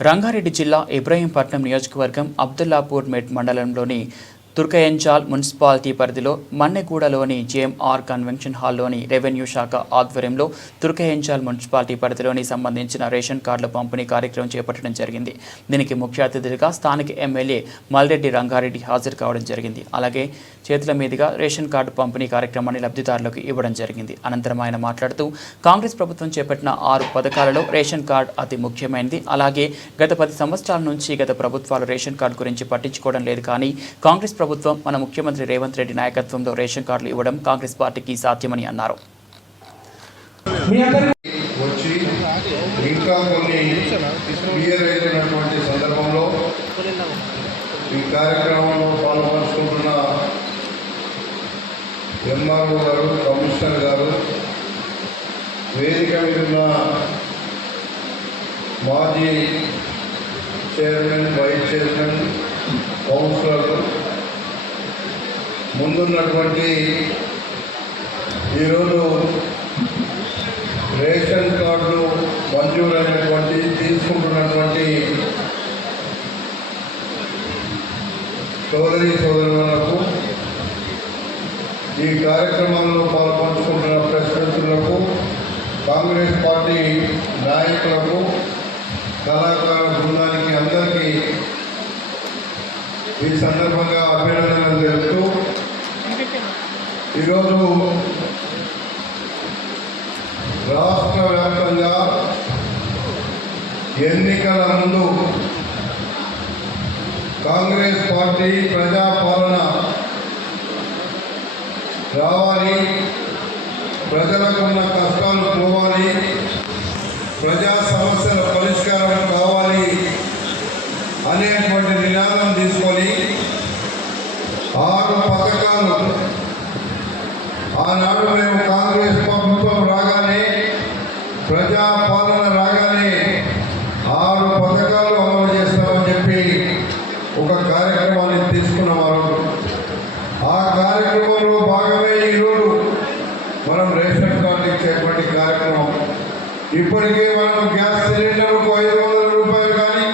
రంగారెడ్డి జిల్లా ఇబ్రహీంపట్నం నియోజకవర్గం అబ్దుల్లాపూర్ మెట్ మండలంలోని తుర్కయంచాల్ మున్సిపాలిటీ పరిధిలో మన్నెగూడలోని జేఎంఆర్ కన్వెన్షన్ హాల్లోని రెవెన్యూ శాఖ ఆధ్వర్యంలో తుర్కయంచాల్ మున్సిపాలిటీ పరిధిలోని సంబంధించిన రేషన్ కార్డుల పంపిణీ కార్యక్రమం చేపట్టడం జరిగింది. దీనికి ముఖ్య అతిథులుగా స్థానిక ఎమ్మెల్యే మల్రెడ్డి రంగారెడ్డి హాజరు కావడం జరిగింది. అలాగే చేతుల మీదుగా రేషన్ కార్డు పంపిణీ కార్యక్రమాన్ని లబ్ధిదారులకు ఇవ్వడం జరిగింది. అనంతరం ఆయన మాట్లాడుతూ కాంగ్రెస్ ప్రభుత్వం చేపట్టిన ఆరు పథకాలలో రేషన్ కార్డు అతి ముఖ్యమైనది. అలాగే గత పది సంవత్సరాల నుంచి గత ప్రభుత్వాలు రేషన్ కార్డు గురించి పట్టించుకోవడం లేదు కానీ కాంగ్రెస్ ప్రభుత్వం మన ముఖ్యమంత్రి రేవంత్ రెడ్డి నాయకత్వంలో రేషన్ కార్డులు ఇవ్వడం కాంగ్రెస్ పార్టీకి సాధ్యమని అన్నారు. ఇంకా కొన్ని క్లియర్ అయినటువంటి సందర్భంలో ఈ కార్యక్రమంలో పాల్గొన్న ఎంఆర్ఓ గారు కమిషనర్ గారు వేదిక మీద మాజీ చైర్మన్ వైస్ చైర్మన్ కౌన్సిలర్లు ముందున్నటువంటి ఈరోజు రేషన్ కార్డులు మంజూరైనటువంటి తీసుకుంటున్నటువంటి సోదరి సోదరులకు ఈ కార్యక్రమంలో పాల్పంచుకుంటున్న ప్రెసిడెంట్లకు కాంగ్రెస్ పార్టీ నాయకులకు కళాకార బృందానికి అందరికీ ఈ సందర్భంగా అభినందనలు తెలుపుతూ ఈరోజు రాష్ట్ర వ్యాప్తంగా ఎన్నికల ముందు కాంగ్రెస్ పార్టీ ప్రజాపాలన రావాలి. ప్రజలకున్న కష్టాలు పోవాలి. ప్రజా సమస్యలు పరిష్కారం కావాలి అనేటువంటి నినాదం తీసుకొని ఆరు పథకాలు ఆనాడు మేము కాంగ్రెస్ ప్రభుత్వం రాగానే ప్రజా పాలన రాగానే ఆరు పథకాలు అమలు చేస్తామని చెప్పి ఒక కార్యక్రమాన్ని తీసుకున్నాం ఆ రోజు ఆ కార్యక్రమంలో భాగమే ఈరోజు మనం రేషన్ కార్డు ఇచ్చేటువంటి కార్యక్రమం ఇప్పటికే మనం గ్యాస్ సిలిండర్కు ఐదు వందల రూపాయలు కానీ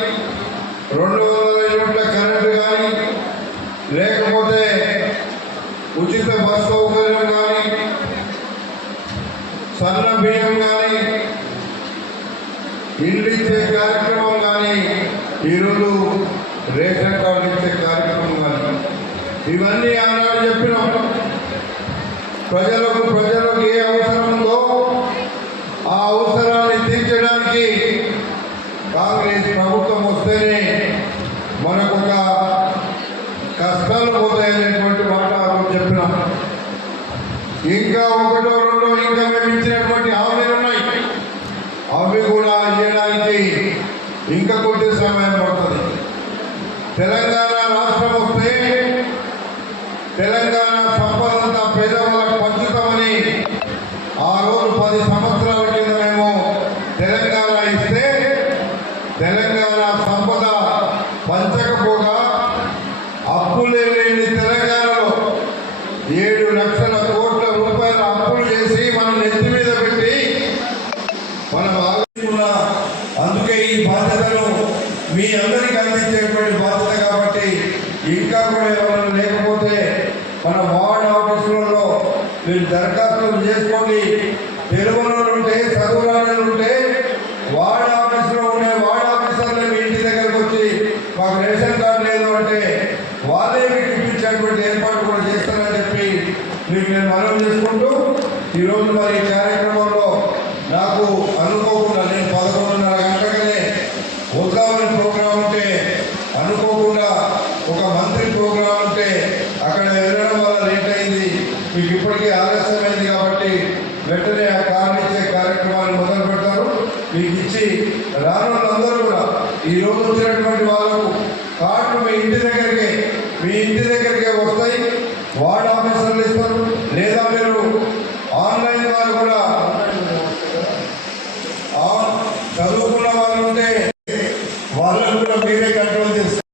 రెండు వందల యూనిట్ల కరెంటు కానీ లేకపోతే ఉచిత బస్ సౌకర్యం కానీ సన్న బియ్యం కానీ ఇల్లు ఇచ్చే కార్యక్రమం కానీ ఈరోజు రేషన్ కార్డు ఇచ్చే కార్యక్రమం కానీ. ఇవన్నీ ఆనాడు చెప్పినాం. ప్రజలకు ప్రజలకు ఏ అవసరం కాంగ్రెస్ ప్రభుత్వం అందరికీ బాధ్యత కాబట్టి ఇంకా కూడా ఎవరైనా లేకపోతే మన వార్డ్ ఆఫీసులలో మీరు దరఖాస్తులు చేసుకోండి. తెలుగులో ఉంటే చదువురాని ఉంటే వార్డ్ ఆఫీసులో ఉండే వార్డ్ ఆఫీసర్లే మీ ఇంటి దగ్గరకు వచ్చి మాకు రేషన్ కార్డు లేదు అంటే వాళ్ళే మీకు ఇప్పించేటువంటి ఏర్పాటు కూడా చేస్తారని చెప్పి మీకు నేను మనవి చేసుకుంటూ ఈరోజు మరి ఈ కార్యక్రమంలో నాకు అనుకోకుండా నేను పదకొండున్నర గంటలనే వద్దామని ప్రోగ్రాం ఉంటే అనుకోకుండా ఒక మంత్రి ప్రోగ్రాం ఉంటే అక్కడ వెళ్ళడం వల్ల లేట్ అయింది మీకు ఇప్పటికే ఆలస్యమైంది కాబట్టి వెంటనే ఆ కారణించే ఇచ్చే కార్యక్రమాన్ని మొదలు పెడతారు. మీకు ఇచ్చి రానులందరూ కూడా ఈ రోజు వచ్చినటువంటి వాళ్ళకు కార్డు మీ ఇంటి దగ్గరికి మీ ఇంటి దగ్గరికి వస్తాయి. వార్డ్ ఆఫీసర్లు ఇస్తారు. లేదా మీరు ఆన్లైన్ వాళ్ళు కూడా చదువుకున్న వాళ్ళు ఉంటే వాళ్ళకు కూడా మీరే కంట్రోల్ చేస్తారు.